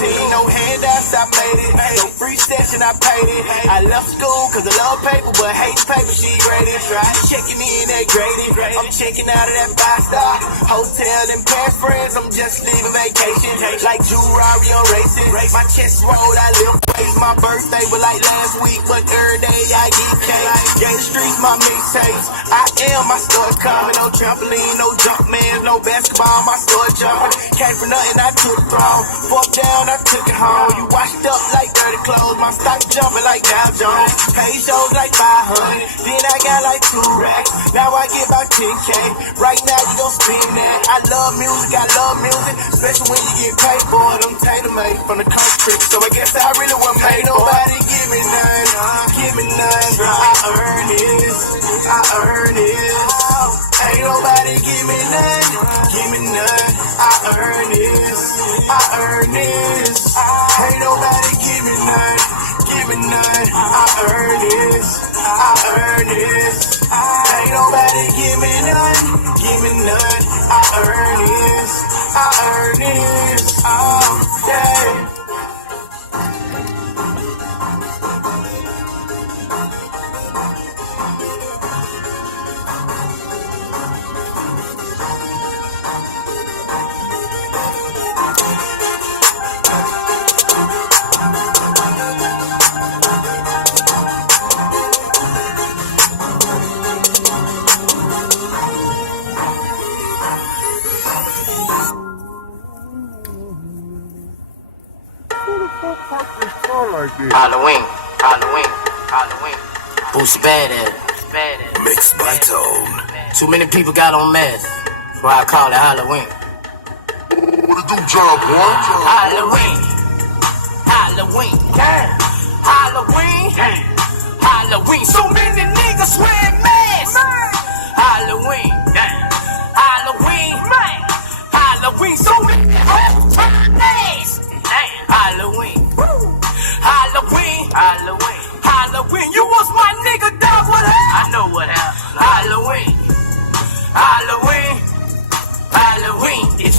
quarantine, no handouts, I made it. No free session, I paid it. I left school cause I love paper, but hate paper, she graded. Checking in at graded. I'm checking out of that 5-star hotel and past friends. I'm just leaving vacation. Like jewelry on racing. My chest rolled, I lift weights. My birthday was like last week, but every day I get cake. Yeah, the streets, my mixtapes. I am my store coming. No trampoline, no jump man, no basketball. My store jumping. Came from nothing, I took the throne. Fuck down, I took it home. You washed up like dirty clothes. My stock jumping like Dow Jones. Pay shows like 500. Then I got like 2 racks. Now I get about 10K. Right now you gon' spin that. I love music, especially when you get paid for it. I'm tailor-made from the country, so I guess I really want pay. Nobody give me none, give me none. I earn this, I earn this. Ain't nobody give me none, give me none. I earn this, I earn this. Ain't nobody give me none, give me none. I earn this, I earn this. Ain't nobody give me none, give me none. I earn this, I earn this. Oh, yeah. Halloween, Halloween, Halloween. Who's bad at it? Mixed by Tone. Too many people got on masks. That's why I call it Halloween. What it do, job, boy? Halloween, Halloween, Halloween, Halloween. So many niggas wearing masks. Halloween, Halloween, Halloween. So many hoes turn masks. Halloween, Halloween, Halloween, Halloween. You was my nigga, dog. What happened? I know what happened. Halloween, Halloween, Halloween. It's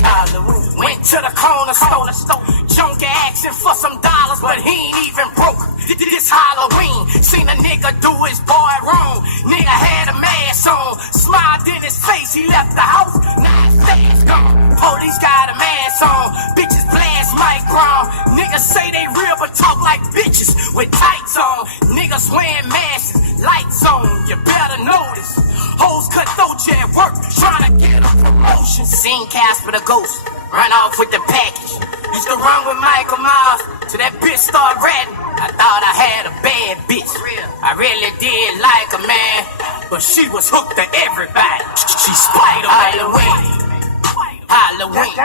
Halloween. Went to the corner store, junkie asking for some dollars, but he ain't even broke. This Halloween, seen a nigga do his boy wrong. Nigga had a mask on, smiled in his face. He left the house, now his face gone. Police got a mask on, bitches blast micron. Niggas say they real but talk like bitches with tights on. Niggas wearing masks, lights on. You better notice. Hoes cut throat you at work, trying to get a promotion. Seen Casper the ghost, run off with the package. Used to run with Michael Myers, till that bitch started ratting. I thought I had a bad bitch. I really did like her, man, but she was hooked to everybody. She Spider-Man. Halloween, Halloween,